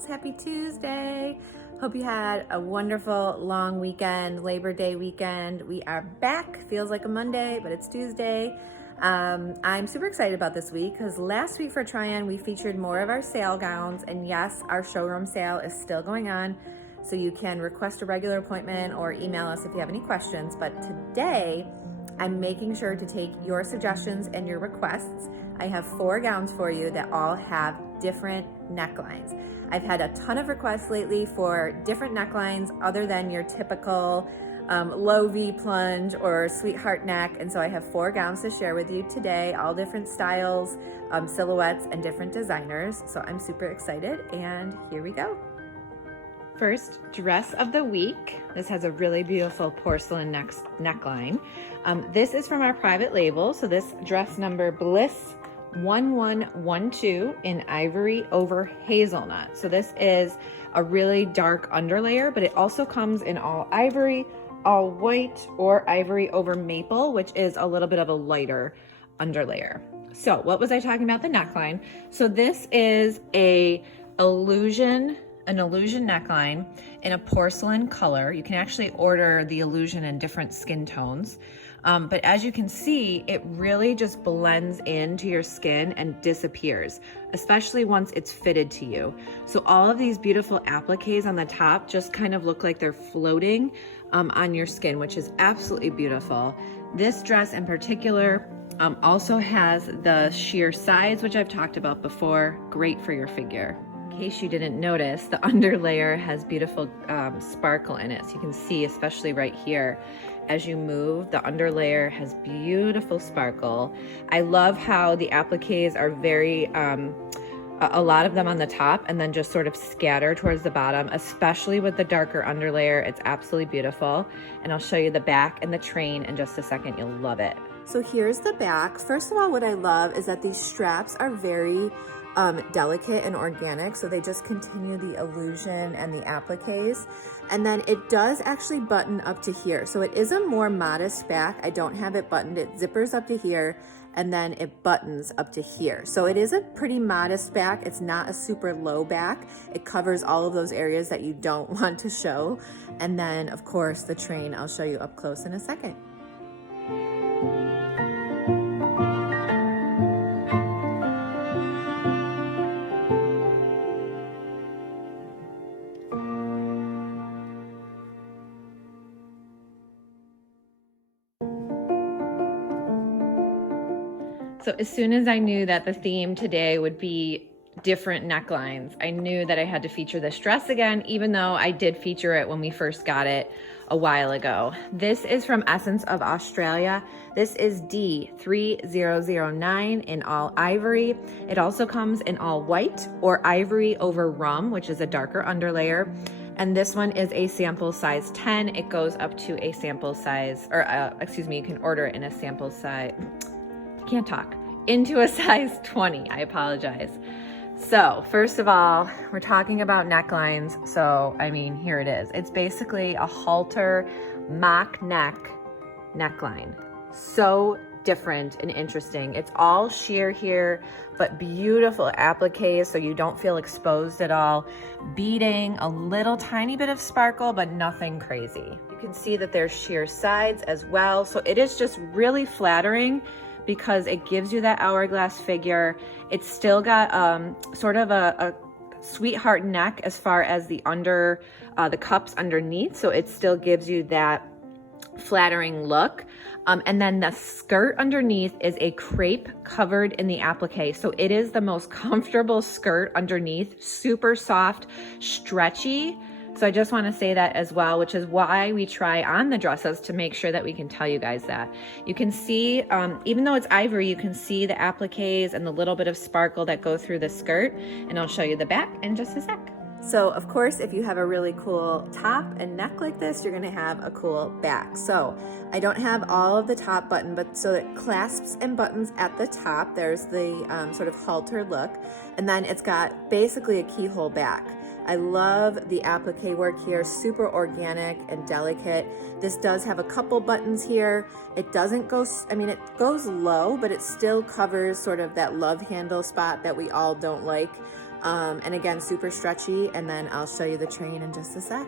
gals, happy Tuesday. Hope you had a wonderful long weekend, Labor Day weekend. We are back, feels like a Monday, but it's Tuesday. I'm super excited about this week because last week for Tryon, we featured more of our sale gowns, and yes, our showroom sale is still going on. So you can request a regular appointment or email us if you have any questions. But today, I'm making sure to take your suggestions and your requests. I have 4 gowns for you that all have different necklines. I've had a ton of requests lately for different necklines other than your typical low V plunge or sweetheart neck. And so I have 4 gowns to share with you today, all different styles, silhouettes, and different designers. So I'm super excited, and here we go. First dress of the week. This has a really beautiful porcelain neckline. This is from our private label. So this dress number Bliss 1112 in ivory over hazelnut. So this is a really dark underlayer, but it also comes in all ivory, all white, or ivory over maple, which is a little bit of a lighter underlayer. So what was I talking about? The neckline. So this is an illusion neckline in a porcelain color. You can actually order the illusion in different skin tones. But as you can see, it really just blends into your skin and disappears, especially once it's fitted to you. So all of these beautiful appliques on the top just kind of look like they're floating on your skin, which is absolutely beautiful. This dress in particular also has the sheer sides, which I've talked about before, great for your figure. In case you didn't notice, the underlayer has beautiful sparkle in it. So you can see, especially right here, as you move, the underlayer has beautiful sparkle. I love how the appliques are very, a lot of them on the top and then just sort of scatter towards the bottom, especially with the darker underlayer. It's absolutely beautiful. And I'll show you the back and the train in just a second. You'll love it. So here's the back. First of all, what I love is that these straps are very delicate and organic, so they just continue the illusion and the appliques. And then it does actually button up to here, so it is a more modest back. I don't have it buttoned. It zippers up to here and then it buttons up to here, so it is a pretty modest back. It's not a super low back. It covers all of those areas that you don't want to show. And then of course the train, I'll show you up close in a second. So as soon as I knew that the theme today would be different necklines, I knew that I had to feature this dress again, even though I did feature it when we first got it a while ago. This is from Essence of Australia. This is D3009 in all ivory. It also comes in all white or ivory over rum, which is a darker underlayer. And this one is a sample size 10. It goes up to a sample size, or you can order it in a sample size, can't talk, into a size 20. I apologize. So first of all, we're talking about necklines. So I mean, here it is. It's basically a halter mock neckline. So different and interesting. It's all sheer here, but beautiful appliques so you don't feel exposed at all. Beading, a little tiny bit of sparkle, but nothing crazy. You can see that there's sheer sides as well. So it is just really flattering because it gives you that hourglass figure. It's still got sort of a sweetheart neck as far as the cups underneath, so it still gives you that flattering look. And then the skirt underneath is a crepe covered in the applique, so it is the most comfortable skirt underneath, super soft, stretchy. So I just want to say that as well, which is why we try on the dresses to make sure that we can tell you guys that. You can see, even though it's ivory, you can see the appliques and the little bit of sparkle that go through the skirt. And I'll show you the back in just a sec. So of course, if you have a really cool top and neck like this, you're gonna have a cool back. So I don't have all of the top button, but so it clasps and buttons at the top. There's the sort of halter look. And then it's got basically a keyhole back. I love the applique work here, super organic and delicate. This does have a couple buttons here. It doesn't go, I mean, it goes low, but it still covers sort of that love handle spot that we all don't like. And again, super stretchy. And then I'll show you the train in just a sec.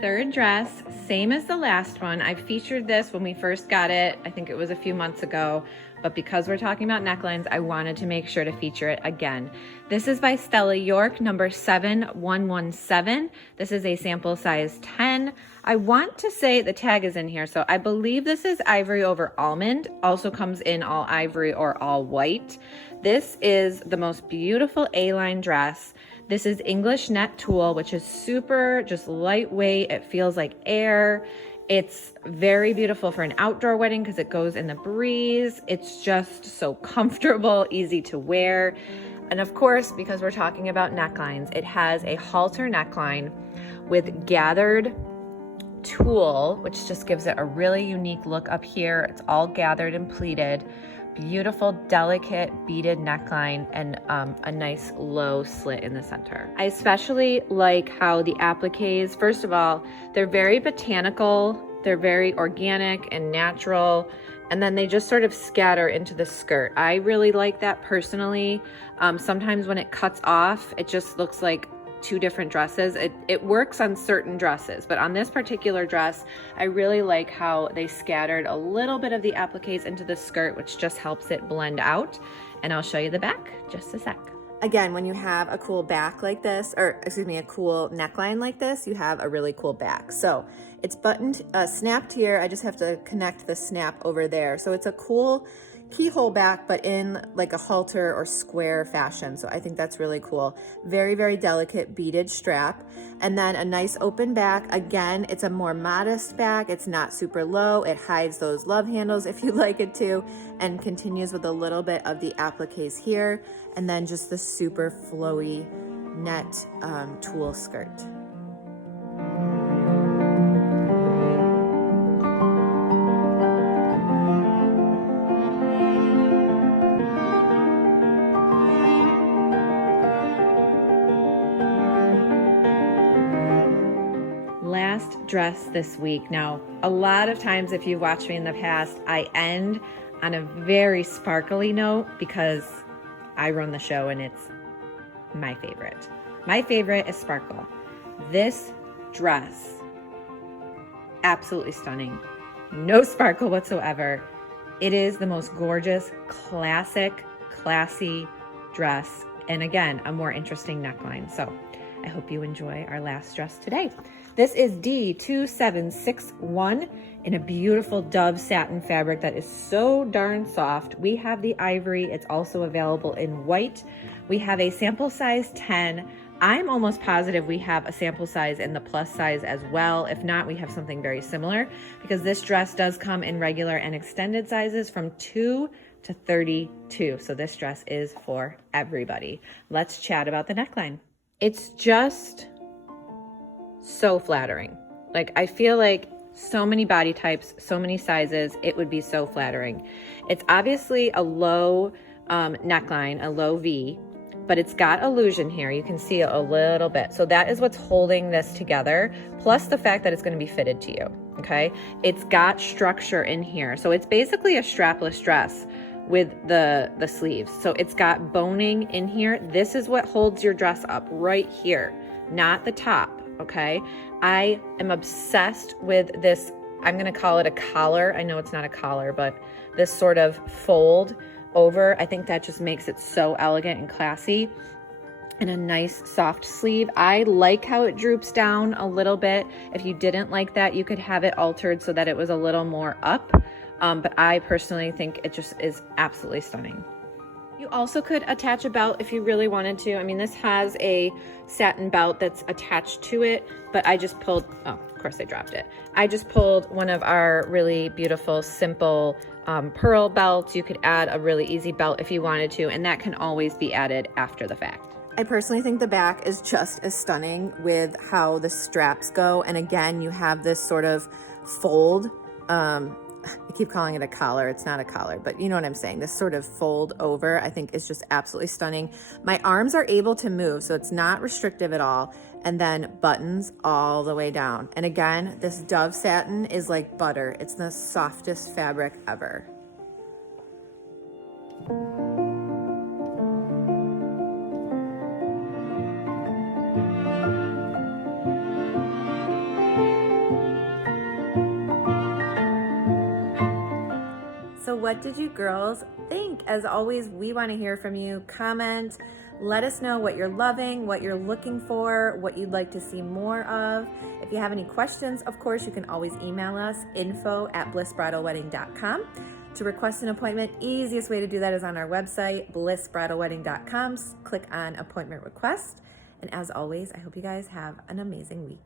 Third dress, same as the last one. I featured this when we first got it. I think it was a few months ago, but because we're talking about necklines, I wanted to make sure to feature it again. This is by Stella York, number 7117. This is a sample size 10. I want to say the tag is in here, so I believe this is ivory over almond. Also comes in all ivory or all white. This is the most beautiful A-line dress. This is English net tulle, which is super just lightweight. It feels like air. It's very beautiful for an outdoor wedding because it goes in the breeze. It's just so comfortable, easy to wear. And of course, because we're talking about necklines, it has a halter neckline with gathered tulle, which just gives it a really unique look up here. It's all gathered and pleated. Beautiful, delicate beaded neckline and a nice low slit in the center. I especially like how the appliques, first of all, they're very botanical, they're very organic and natural, and then they just sort of scatter into the skirt. I really like that personally. Sometimes when it cuts off, it just looks like two different dresses. It works on certain dresses, but on this particular dress, I really like how they scattered a little bit of the appliques into the skirt, which just helps it blend out. And I'll show you the back just a sec. Again, when you have a cool back like this, or excuse me, a cool neckline like this, you have a really cool back. So it's buttoned, snapped here. I just have to connect the snap over there. So it's a cool keyhole back, but in like a halter or square fashion. So I think that's really cool. Very, very delicate beaded strap. And then a nice open back. Again, it's a more modest back. It's not super low. It hides those love handles if you'd like it to, and continues with a little bit of the appliques here. And then just the super flowy net tulle skirt. Last dress this week. Now, a lot of times if you've watched me in the past, I end on a very sparkly note because I run the show and it's my favorite. My favorite is sparkle. This dress, absolutely stunning. No sparkle whatsoever. It is the most gorgeous, classic, classy dress. And again, a more interesting neckline. So I hope you enjoy our last dress today. This is D2761 in a beautiful dove satin fabric that is so darn soft. We have the ivory. It's also available in white. We have a sample size 10. I'm almost positive we have a sample size in the plus size as well. If not, we have something very similar because this dress does come in regular and extended sizes from 2 to 32. So this dress is for everybody. Let's chat about the neckline. It's just so flattering. Like, I feel like so many body types, so many sizes, it would be so flattering. It's obviously a low neckline, a low V, but it's got illusion here. You can see it a little bit. So that is what's holding this together, plus the fact that it's going to be fitted to you, okay? It's got structure in here. So it's basically a strapless dress with the sleeves. So it's got boning in here. This is what holds your dress up right here, not the top. Okay, I am obsessed with this. I'm going to call it a collar. I know it's not a collar, but this sort of fold over. I think that just makes it so elegant and classy. And a nice soft sleeve. I like how it droops down a little bit. If you didn't like that, you could have it altered so that it was a little more up. But I personally think it just is absolutely stunning. You also could attach a belt if you really wanted to. I mean, this has a satin belt that's attached to it, but I just pulled, oh, of course I dropped it. I just pulled one of our really beautiful, simple pearl belts. You could add a really easy belt if you wanted to, and that can always be added after the fact. I personally think the back is just as stunning with how the straps go. And again, you have this sort of fold I keep calling it a collar. It's not a collar, but you know what I'm saying. This sort of fold over, I think, is just absolutely stunning. My arms are able to move, so it's not restrictive at all. And then buttons all the way down. And again, this dove satin is like butter. It's the softest fabric ever. So what did you girls think? As always, we want to hear from you. Comment, let us know what you're loving, what you're looking for, what you'd like to see more of. If you have any questions, of course, you can always email us, info@blissbridalwedding.com. To request an appointment, easiest way to do that is on our website, blissbridalwedding.com. Click on appointment request. And as always, I hope you guys have an amazing week.